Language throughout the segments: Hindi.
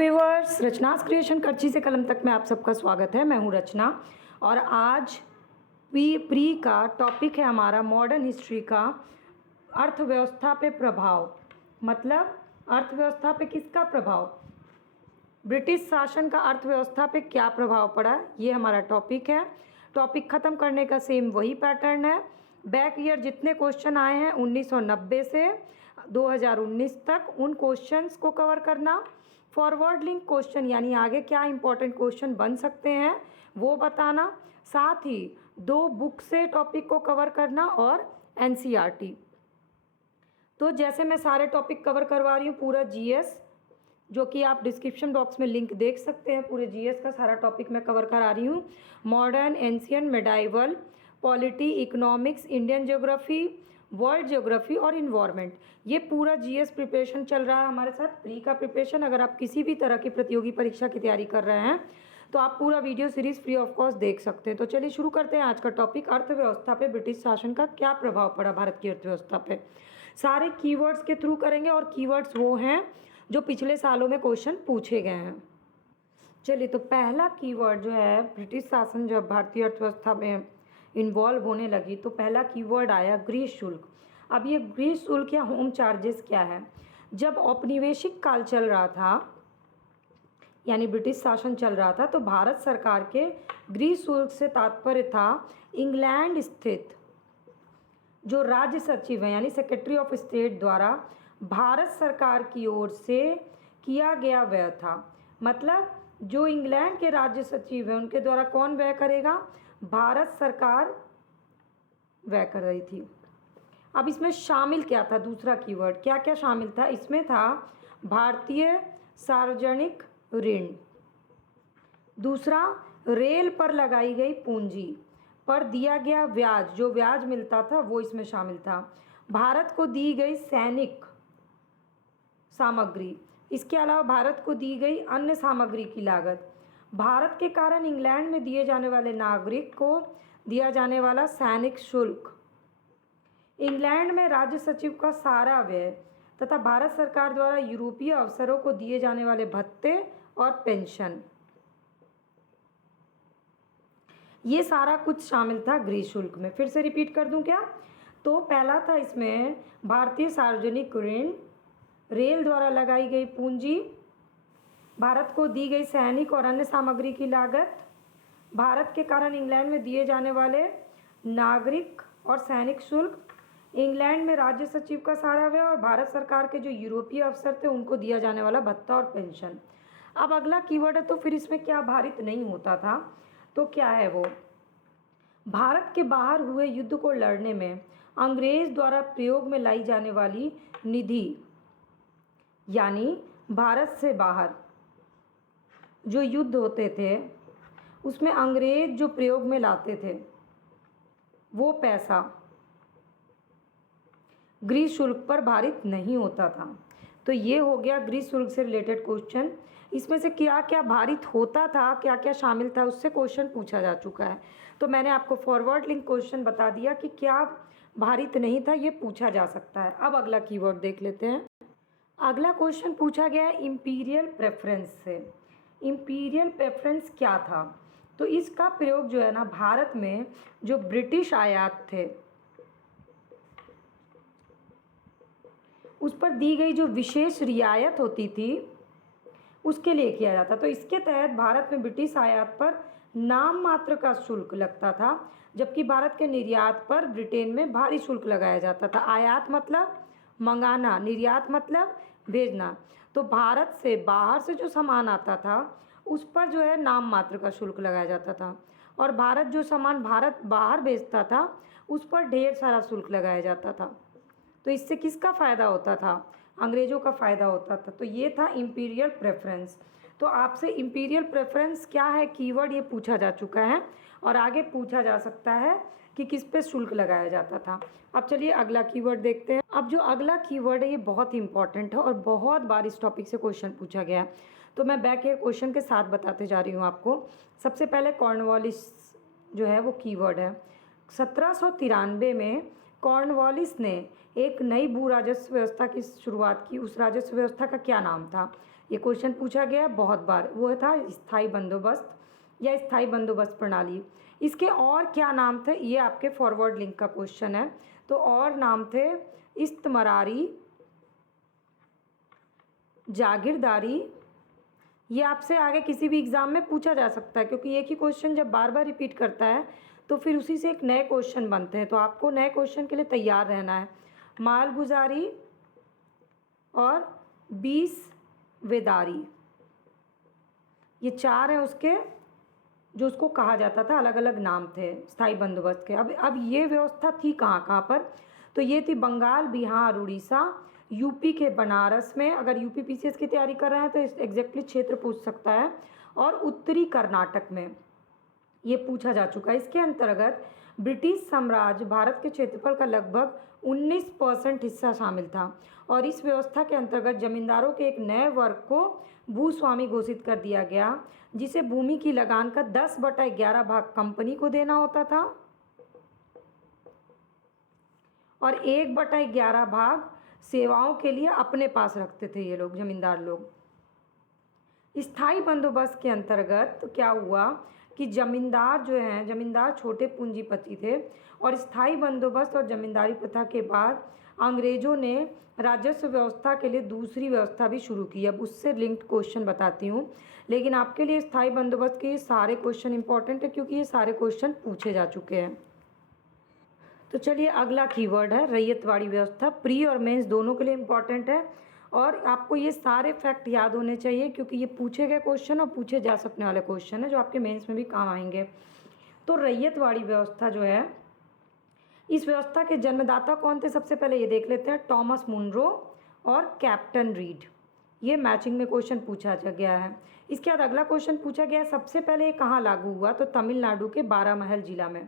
व्यूअर्स, रचनास क्रिएशन करची से कलम तक में आप सबका स्वागत है। मैं हूं रचना और आज प्री का टॉपिक है हमारा मॉडर्न हिस्ट्री का अर्थव्यवस्था पे प्रभाव। मतलब अर्थव्यवस्था पे किसका प्रभाव, ब्रिटिश शासन का अर्थव्यवस्था पे क्या प्रभाव पड़ा, ये हमारा टॉपिक है। टॉपिक ख़त्म करने का सेम वही पैटर्न है। बैक ईयर जितने क्वेश्चन आए हैं 1990 से 2019 तक, उन क्वेश्चंस को कवर करना। फॉरवर्ड लिंक क्वेश्चन यानी आगे क्या इंपॉर्टेंट क्वेश्चन बन सकते हैं वो बताना। साथ ही 2 बुक से टॉपिक को कवर करना और एनसीईआरटी। तो जैसे मैं सारे टॉपिक कवर करवा रही हूँ, पूरा जीएस, जो कि आप डिस्क्रिप्शन बॉक्स में लिंक देख सकते हैं, पूरे जीएस का सारा टॉपिक मैं कवर करा रही हूँ। Modern, ancient, medieval, polity, economics, Indian geography, world geography और इन्वायरमेंट, ये पूरा जीएस प्रिपरेशन चल रहा है हमारे साथ। प्री का प्रिपरेशन, अगर आप किसी भी तरह की प्रतियोगी परीक्षा की तैयारी कर रहे हैं तो आप पूरा video series free of cost देख सकते हैं। तो चलिए शुरू करते हैं आज का टॉपिक, अर्थव्यवस्था पे ब्रिटिश शासन का क्या प्रभाव पड़ा भारत की अर्थव्यवस्था पे। सारे कीवर्ड्स के थ्रू करेंगे और कीवर्ड्स वो हैं जो पिछले सालों में क्वेश्चन पूछे गए हैं। चलिए, तो पहला कीवर्ड जो है, ब्रिटिश शासन जब भारतीय अर्थव्यवस्था में इन्वॉल्व होने लगी तो पहला कीवर्ड आया गृह शुल्क। अब ये गृह शुल्क या होम चार्जेस क्या है? जब औपनिवेशिक काल चल रहा था, यानी ब्रिटिश शासन चल रहा था, तो भारत सरकार के गृह शुल्क से तात्पर्य था इंग्लैंड स्थित जो राज्य सचिव हैं यानी सेक्रेटरी ऑफ स्टेट द्वारा भारत सरकार की ओर से किया गया व्यय था। मतलब जो इंग्लैंड के राज्य सचिव हैं उनके द्वारा कौन व्यय करेगा? भारत सरकार व्यय कर रही थी। अब इसमें शामिल क्या था? दूसरा कीवर्ड क्या क्या शामिल था इसमें? था भारतीय सार्वजनिक ऋण। दूसरा, रेल पर लगाई गई पूंजी पर दिया गया ब्याज, जो ब्याज मिलता था वो इसमें शामिल था। भारत को दी गई सैनिक सामग्री, इसके अलावा भारत को दी गई अन्य सामग्री की लागत, भारत के कारण इंग्लैंड में दिए जाने वाले नागरिक को दिया जाने वाला सैनिक शुल्क, इंग्लैंड में राज्य सचिव का सारा व्यय तथा भारत सरकार द्वारा यूरोपीय अफसरों को दिए जाने वाले भत्ते और पेंशन, ये सारा कुछ शामिल था गृह शुल्क में। फिर से रिपीट कर दूं क्या? तो पहला था इसमें भारतीय सार्वजनिक ऋण, रेल द्वारा लगाई गई पूंजी, भारत को दी गई सैनिक और अन्य सामग्री की लागत, भारत के कारण इंग्लैंड में दिए जाने वाले नागरिक और सैनिक शुल्क, इंग्लैंड में राज्य सचिव का सारा व्यय और भारत सरकार के जो यूरोपीय अफसर थे उनको दिया जाने वाला भत्ता और पेंशन। अब अगला कीवर्ड है, तो फिर इसमें क्या भारित नहीं होता था? तो क्या है वो? भारत के बाहर हुए युद्ध को लड़ने में अंग्रेज द्वारा प्रयोग में लाई जाने वाली निधि, यानी भारत से बाहर जो युद्ध होते थे उसमें अंग्रेज जो प्रयोग में लाते थे वो पैसा गृह शुल्क पर भारित नहीं होता था। तो ये हो गया गृह शुल्क से रिलेटेड क्वेश्चन। इसमें से क्या क्या भारित होता था, क्या क्या शामिल था, उससे क्वेश्चन पूछा जा चुका है। तो मैंने आपको फॉरवर्ड लिंक क्वेश्चन बता दिया कि क्या भारित नहीं था, ये पूछा जा सकता है। अब अगला कीवर्ड देख लेते हैं। अगला क्वेश्चन पूछा गया है इंपीरियल प्रेफरेंस से। इंपीरियल प्रेफरेंस क्या था? तो इसका प्रयोग जो है ना, भारत में जो ब्रिटिश आयात थे उस पर दी गई जो विशेष रियायत होती थी उसके लिए किया जाता। तो इसके तहत भारत में ब्रिटिश आयात पर नाम मात्र का शुल्क लगता था, जबकि भारत के निर्यात पर ब्रिटेन में भारी शुल्क लगाया जाता था। आयात मतलब मंगाना, निर्यात मतलब भेजना। तो भारत से बाहर से जो सामान आता था उस पर जो है नाम मात्र का शुल्क लगाया जाता था, और भारत जो सामान भारत बाहर भेजता था उस पर ढेर सारा शुल्क लगाया जाता था। तो इससे किसका फ़ायदा होता था? अंग्रेज़ों का फ़ायदा होता था। तो ये था इंपीरियल प्रेफरेंस। तो आपसे इंपीरियल प्रेफरेंस क्या है कीवर्ड, ये पूछा जा चुका है और आगे पूछा जा सकता है कि किस पे शुल्क लगाया जाता था। अब चलिए अगला कीवर्ड देखते हैं। अब जो अगला कीवर्ड है ये बहुत इंपॉर्टेंट है और बहुत बार इस टॉपिक से क्वेश्चन पूछा गया है, तो मैं बैक ईयर क्वेश्चन के साथ बताते जा रही हूँ आपको। सबसे पहले कॉर्नवालिस जो है वो कीवर्ड है। 1793 में कॉर्नवालिस ने एक नई भू राजस्व व्यवस्था की शुरुआत की। उस राजस्व व्यवस्था का क्या नाम था? ये क्वेश्चन पूछा गया है बहुत बार, वो था स्थायी बंदोबस्त या स्थायी बंदोबस्त प्रणाली। इसके और क्या नाम थे, ये आपके फॉरवर्ड लिंक का क्वेश्चन है। तो और नाम थे इस्तमरारी, जागीरदारी। ये आपसे आगे किसी भी एग्ज़ाम में पूछा जा सकता है, क्योंकि एक ही क्वेश्चन जब बार बार रिपीट करता है तो फिर उसी से एक नए क्वेश्चन बनते हैं, तो आपको नए क्वेश्चन के लिए तैयार रहना है। मालगुजारी और 20 वेदारी, ये 4 हैं उसके, जो उसको कहा जाता था, अलग अलग नाम थे स्थायी बंदोबस्त के। अब ये व्यवस्था थी कहाँ कहाँ पर, तो ये थी बंगाल, बिहार, उड़ीसा, यूपी के बनारस में, अगर यूपी पीसीएस की तैयारी कर रहे हैं तो एग्जैक्टली क्षेत्र पूछ सकता है, और उत्तरी कर्नाटक में ये पूछा जा चुका है। इसके अंतर्गत ब्रिटिश साम्राज्य भारत के क्षेत्रफल का लगभग 19% हिस्सा शामिल था, और इस व्यवस्था के अंतर्गत जमींदारों के एक नए वर्ग को भूस्वामी घोषित कर दिया गया, जिसे भूमि की लगान का 10/11 भाग कंपनी को देना होता था और 1/11 भाग सेवाओं के लिए अपने पास रखते थे ये लोग, जमींदार लोग। स्थायी बंदोबस्त के अंतर्गत तो क्या हुआ कि जमींदार जो हैं, जमींदार छोटे पूंजीपति थे, और स्थायी बंदोबस्त और जमींदारी प्रथा के बाद अंग्रेज़ों ने राजस्व व्यवस्था के लिए दूसरी व्यवस्था भी शुरू की। अब उससे लिंक्ड क्वेश्चन बताती हूँ, लेकिन आपके लिए स्थायी बंदोबस्त के ये सारे क्वेश्चन इंपॉर्टेंट है, क्योंकि ये सारे क्वेश्चन पूछे जा चुके हैं। तो चलिए अगला कीवर्ड है रैयतवाड़ी व्यवस्था। प्री और मेंस दोनों के लिए इम्पॉर्टेंट है, और आपको ये सारे फैक्ट याद होने चाहिए, क्योंकि ये पूछे गए क्वेश्चन और पूछे जा सकने वाले क्वेश्चन है, जो आपके मेंस में भी काम आएंगे। तो रैयतवाड़ी व्यवस्था जो है, इस व्यवस्था के जन्मदाता कौन थे, सबसे पहले ये देख लेते हैं। टॉमस मुनरो और कैप्टन रीड, ये मैचिंग में क्वेश्चन पूछा गया है। इसके बाद अगला क्वेश्चन पूछा गया है, सबसे पहले ये कहाँ लागू हुआ, तो तमिलनाडु के बारामहल जिला में।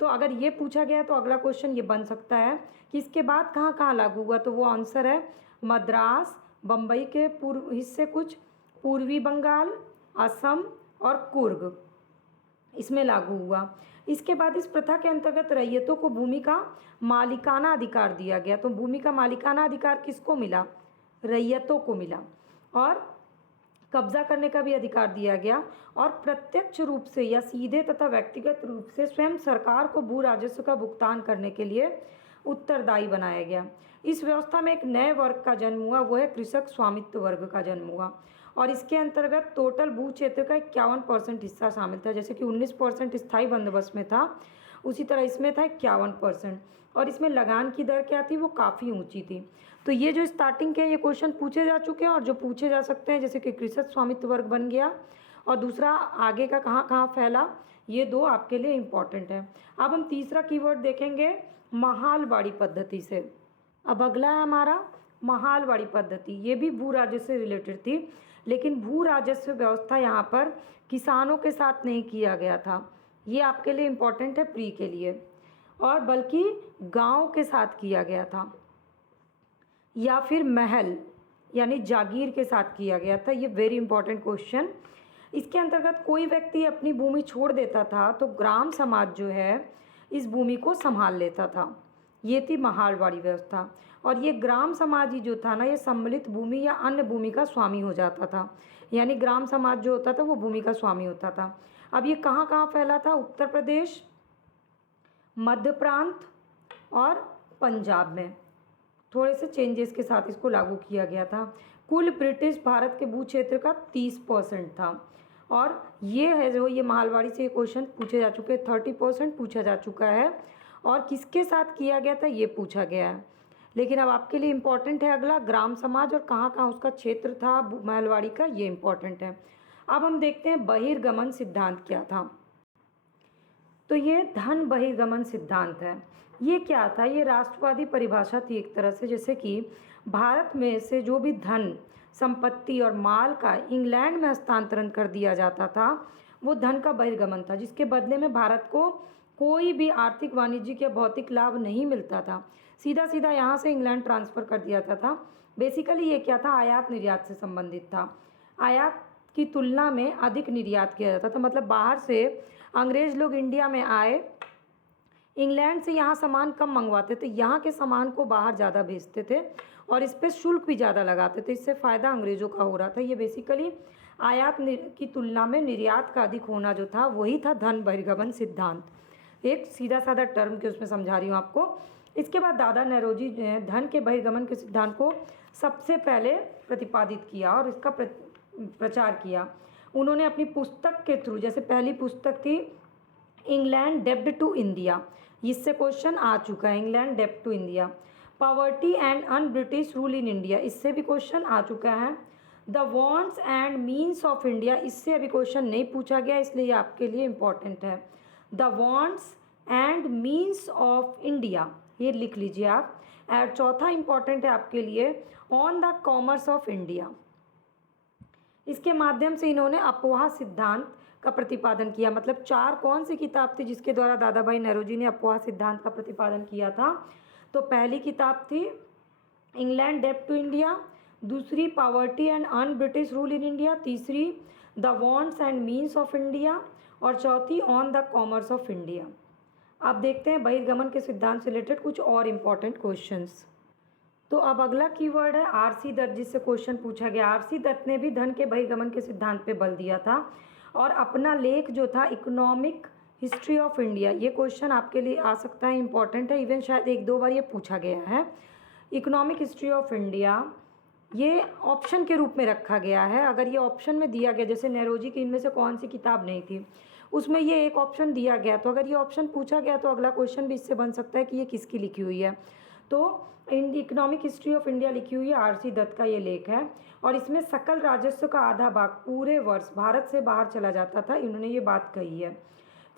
तो अगर ये पूछा गया तो अगला क्वेश्चन ये बन सकता है कि इसके बाद कहाँ कहाँ लागू हुआ, तो वो आंसर है मद्रास, बम्बई के पूर्व हिस्से कुछ, पूर्वी बंगाल, असम और कुर्ग, इसमें लागू हुआ। इसके बाद इस प्रथा के अंतर्गत रैयतों को भूमि का मालिकाना अधिकार दिया गया। तो भूमि का मालिकाना अधिकार किसको मिला, रैयतों को मिला, और कब्जा करने का भी अधिकार दिया गया, और प्रत्यक्ष रूप से या सीधे तथा व्यक्तिगत रूप से स्वयं सरकार को भू राजस्व का भुगतान करने के लिए उत्तरदायी बनाया गया। इस व्यवस्था में एक नए वर्ग का जन्म हुआ, वो है कृषक स्वामित्व वर्ग का जन्म हुआ, और इसके अंतर्गत टोटल भू क्षेत्र का 51% हिस्सा शामिल था। जैसे कि 19% स्थायी बंदोबस्त में था, उसी तरह इसमें था 51%, और इसमें लगान की दर क्या थी, वो काफ़ी ऊंची थी। तो ये जो स्टार्टिंग के ये क्वेश्चन पूछे जा चुके हैं और जो पूछे जा सकते हैं, जैसे कि कृषक स्वामित्व वर्ग बन गया, और दूसरा आगे का कहाँ कहाँ फैला, ये दो आपके लिए इम्पॉर्टेंट है। अब हम तीसरा कीवर्ड देखेंगे महालवाड़ी पद्धति से। अब अगला है हमारा महालवाड़ी पद्धति। ये भी भू राजस्व से रिलेटेड थी, लेकिन भू राजस्व व्यवस्था यहाँ पर किसानों के साथ नहीं किया गया था, ये आपके लिए इम्पॉर्टेंट है प्री के लिए, और बल्कि गांव के साथ किया गया था, या फिर महल यानी जागीर के साथ किया गया था। ये वेरी इंपॉर्टेंट क्वेश्चन। इसके अंतर्गत कोई व्यक्ति अपनी भूमि छोड़ देता था तो ग्राम समाज जो है इस भूमि को संभाल लेता था। ये थी महालवाड़ी व्यवस्था, और ये ग्राम समाज ही जो था ना, ये सम्मिलित भूमि या अन्य भूमि का स्वामी हो जाता था, यानी ग्राम समाज जो होता था वो भूमि का स्वामी होता था। अब ये कहाँ कहाँ फैला था, उत्तर प्रदेश, मध्य प्रांत और पंजाब में थोड़े से चेंजेस के साथ इसको लागू किया गया था। कुल ब्रिटिश भारत के भू क्षेत्र का 30% था, और ये है जो ये महालवाड़ी से क्वेश्चन पूछे जा चुके हैं, 30% पूछा जा चुका है, और किसके साथ किया गया था ये पूछा गया है। लेकिन अब आपके लिए इम्पॉर्टेंट है अगला ग्राम समाज, और कहाँ कहाँ उसका क्षेत्र था महलवाड़ी का, ये इम्पॉर्टेंट है। अब हम देखते हैं बहिर्गमन सिद्धांत क्या था। तो ये धन बहिर्गमन सिद्धांत है। ये क्या था, ये राष्ट्रवादी परिभाषा थी एक तरह से, जैसे कि भारत में से जो भी धन, संपत्ति और माल का इंग्लैंड में हस्तांतरण कर दिया जाता था, वो धन का बहिर्गमन था, जिसके बदले में भारत को कोई भी आर्थिक, वाणिज्यिक या भौतिक लाभ नहीं मिलता था, सीधा सीधा यहाँ से इंग्लैंड ट्रांसफ़र कर दिया जाता था। बेसिकली ये क्या था, आयात निर्यात से संबंधित था। आयात की तुलना में अधिक निर्यात किया जाता था, मतलब बाहर से अंग्रेज़ लोग इंडिया में आए, इंग्लैंड से यहाँ सामान कम मंगवाते थे, यहाँ के सामान को बाहर ज़्यादा भेजते थे, और इस पे शुल्क भी ज़्यादा लगाते थे, इससे फ़ायदा अंग्रेज़ों का हो रहा था। ये बेसिकली आयात की तुलना में निर्यात का अधिक होना जो था वही था धन बहिर्गमन सिद्धांत। एक सीधा साधा टर्म के उसमें समझा रही हूँ आपको। इसके बाद दादा नौरोजी ने धन के बहिर्गमन के सिद्धांत को सबसे पहले प्रतिपादित किया और इसका प्रचार किया। उन्होंने अपनी पुस्तक के थ्रू, जैसे पहली पुस्तक थी इंग्लैंड डेब्ट टू इंडिया, इससे क्वेश्चन आ चुका है, इंग्लैंड डेब्ट to India. Poverty and un British rule in India, इससे भी क्वेश्चन आ चुका है। The wants and means of India, इससे अभी क्वेश्चन नहीं पूछा गया, इसलिए ये आपके लिए इम्पॉर्टेंट है। The wants and means of India, ये लिख लीजिए आप। और चौथा इम्पॉर्टेंट है आपके लिए on the commerce of India. इसके माध्यम से इन्होंने अपोहा सिद्धांत का प्रतिपादन किया। मतलब 4 कौन सी किताब थी जिसके द्वारा दादा भाई नौरोजी ने अपोहा सिद्धांत का प्रतिपादन किया था? तो पहली किताब थी इंग्लैंड डेब्ट टू इंडिया, दूसरी poverty and un British rule in India, तीसरी the wants and means of India और चौथी on the commerce of India. अब देखते हैं बहिर्गमन के सिद्धांत से रिलेटेड कुछ और इम्पॉर्टेंट क्वेश्चंस। तो अब अगला कीवर्ड है आरसी दत्त, जिससे क्वेश्चन पूछा गया। आरसी दत्त ने भी धन के बहिर्गमन के सिद्धांत पे बल दिया था और अपना लेख जो था इकोनॉमिक हिस्ट्री ऑफ इंडिया, ये क्वेश्चन आपके लिए आ सकता है, इंपॉर्टेंट है, इवन शायद 1-2 बार ये पूछा गया है। इकोनॉमिक हिस्ट्री ऑफ इंडिया ये ऑप्शन के रूप में रखा गया है। अगर ये ऑप्शन में दिया गया, जैसे नौरोजी की इनमें से कौन सी किताब नहीं थी, उसमें ये एक ऑप्शन दिया गया, तो अगर ये ऑप्शन पूछा गया तो अगला क्वेश्चन भी इससे बन सकता है कि ये किसकी लिखी हुई है। तो इकोनॉमिक हिस्ट्री ऑफ इंडिया लिखी हुई है, आरसी दत्त का ये लेख है और इसमें सकल राजस्व का आधा भाग पूरे वर्ष भारत से बाहर चला जाता था, इन्होंने ये बात कही है।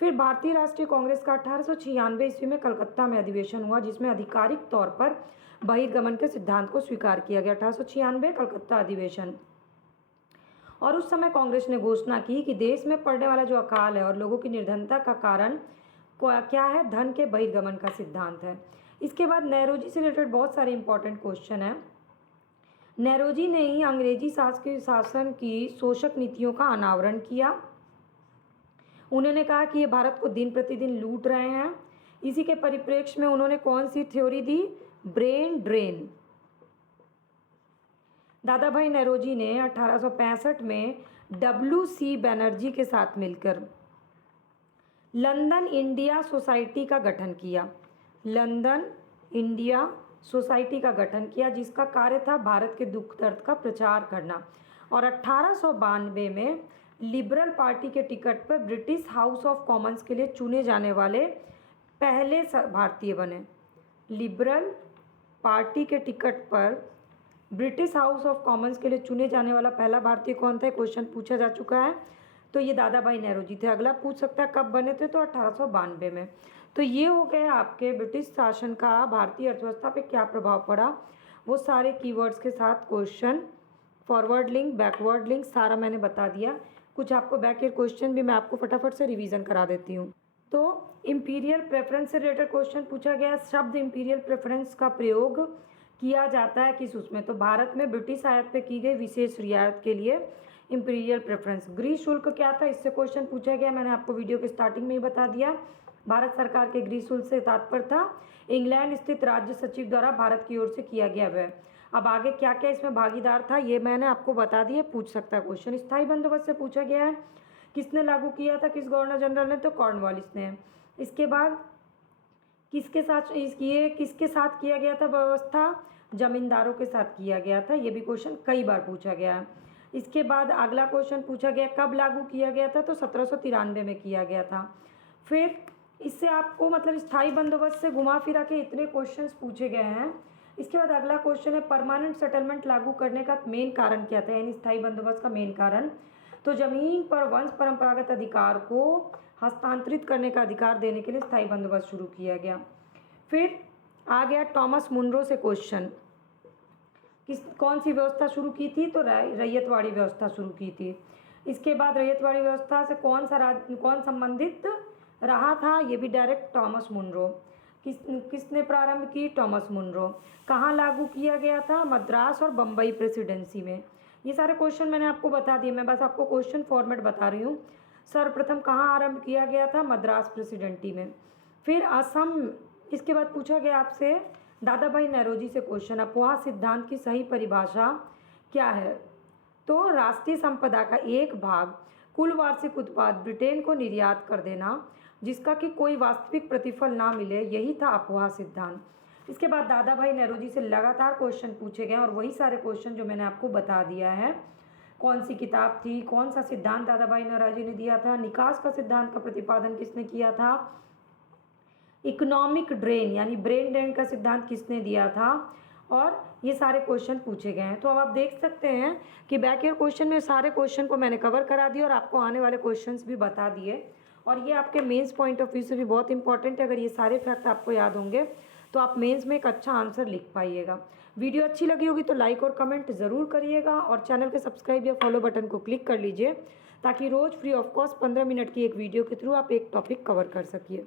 फिर भारतीय राष्ट्रीय कांग्रेस का 1896 ईस्वी में कलकत्ता में अधिवेशन हुआ, जिसमें आधिकारिक तौर पर बहिर्गमन के सिद्धांत को स्वीकार किया गया। 1896 कलकत्ता अधिवेशन। और उस समय कांग्रेस ने घोषणा की कि देश में पड़ने वाला जो अकाल है और लोगों की निर्धनता का कारण क्या है? धन के बहिर्गमन का सिद्धांत है। इसके बाद नौरोजी से रिलेटेड बहुत सारे इंपॉर्टेंट क्वेश्चन हैं। नौरोजी ने ही अंग्रेजी शासन की शोषक नीतियों का अनावरण किया। उन्होंने कहा कि ये भारत को दिन प्रतिदिन लूट रहे हैं। इसी के परिप्रेक्ष्य में उन्होंने कौन सी थ्योरी दी? Brain drain. Dadabhai Naoroji ने 1865 में WC बनर्जी के साथ मिलकर लंदन इंडिया सोसाइटी का गठन किया। लंदन इंडिया सोसाइटी का गठन किया, जिसका कार्य था भारत के दुख दर्द का प्रचार करना। और 1892 में लिबरल पार्टी के टिकट पर ब्रिटिश हाउस ऑफ कॉमन्स के लिए चुने जाने वाले पहले भारतीय बने। लिबरल पार्टी के टिकट पर ब्रिटिश हाउस ऑफ कॉमन्स के लिए चुने जाने वाला पहला भारतीय कौन था? क्वेश्चन पूछा जा चुका है। तो ये दादा भाई नौरोजी थे। अगला पूछ सकता है कब बने थे? तो 1892 में। तो ये हो गए आपके ब्रिटिश शासन का भारतीय अर्थव्यवस्था पे क्या प्रभाव पड़ा, वो सारे कीवर्ड्स के साथ question, forward link, backward link, सारा मैंने बता दिया। कुछ आपको बैक ईयर क्वेश्चन भी मैं आपको फटाफट से रिवीजन करा देती हूँ। तो इंपीरियल प्रेफरेंस से रिलेटेड क्वेश्चन पूछा गया। शब्द इंपीरियल प्रेफरेंस का प्रयोग किया जाता है किस उसमें? तो भारत में ब्रिटिश आयात पे की गई विशेष रियायत के लिए इंपीरियल प्रेफरेंस। गृह शुल्क क्या था? इससे क्वेश्चन पूछा गया, मैंने आपको वीडियो के स्टार्टिंग में ही बता दिया। भारत सरकार के गृह शुल्क से तात्पर्य था इंग्लैंड स्थित राज्य सचिव द्वारा भारत की ओर से किया गया व्यय। अब आगे क्या क्या इसमें भागीदार था ये मैंने आपको बता दिया, पूछ सकता है क्वेश्चन। स्थायी बंदोबस्त से पूछा गया है, किसने लागू किया था? किस गवर्नर जनरल ने? तो कॉर्नवालिस ने। इसके बाद किसके साथ किया गया था व्यवस्था? जमींदारों के साथ किया गया था। ये भी क्वेश्चन कई बार पूछा गया है। इसके बाद अगला क्वेश्चन पूछा गया कब लागू किया गया था? तो 1793 में किया गया था। फिर इससे आपको मतलब स्थायी बंदोबस्त से घुमा फिरा के इतने क्वेश्चंस पूछे गए हैं। इसके बाद अगला क्वेश्चन है परमानेंट सेटलमेंट लागू करने का मेन कारण क्या था, यानी स्थायी बंदोबस्त का मेन कारण। तो जमीन पर वंश परंपरागत अधिकार को हस्तांतरित करने का अधिकार देने के लिए स्थायी बंदोबस्त शुरू किया गया। फिर आ गया टॉमस मुनरो से क्वेश्चन, कौन सी व्यवस्था शुरू की थी? तो रैयतवाड़ी व्यवस्था शुरू की थी। इसके बाद रैयतवाड़ी व्यवस्था से कौन संबंधित रहा था? ये भी डायरेक्ट टॉमस मुनरो। किसने प्रारंभ की? Thomas Munro. कहाँ लागू किया गया था? मद्रास और बम्बई प्रेसिडेंसी में। ये सारे क्वेश्चन मैंने आपको बता दिए, मैं बस आपको क्वेश्चन फॉर्मेट बता रही हूँ। सर्वप्रथम कहाँ आरंभ किया गया था? मद्रास प्रेसिडेंसी में। फिर असम। इसके बाद पूछा गया आपसे दादा भाई नौरोजी से क्वेश्चन, अपोहा सिद्धांत की सही परिभाषा क्या है? तो राष्ट्रीय संपदा का एक भाग कुल वार्षिक उत्पाद ब्रिटेन को निर्यात कर देना जिसका कि कोई वास्तविक प्रतिफल ना मिले, यही था अपोहा सिद्धांत। इसके बाद दादा भाई नौरोजी से लगातार क्वेश्चन पूछे गए और वही सारे क्वेश्चन जो मैंने आपको बता दिया है। कौन सी किताब थी, कौन सा सिद्धांत दादा भाई नौरोजी ने दिया था, निकास का सिद्धांत का प्रतिपादन किसने किया था, इकोनॉमिक ड्रेन यानी ब्रेन ड्रेन का सिद्धांत किसने दिया था, और ये सारे क्वेश्चन पूछे गए हैं। तो अब आप देख सकते हैं कि बैक ईयर क्वेश्चन में सारे क्वेश्चन को मैंने कवर करा दिया और आपको आने वाले क्वेश्चंस भी बता दिए, और ये आपके मेंस पॉइंट ऑफ व्यू से भी बहुत इंपॉर्टेंट है। अगर ये सारे फैक्ट आपको याद होंगे तो आप मेंस में एक अच्छा आंसर लिख पाइएगा। वीडियो अच्छी लगी होगी तो लाइक और कमेंट ज़रूर करिएगा और चैनल के सब्सक्राइब या फॉलो बटन को क्लिक कर लीजिए ताकि रोज़ फ्री ऑफ कॉस्ट 15 मिनट की एक वीडियो के थ्रू आप एक टॉपिक कवर कर सकिए।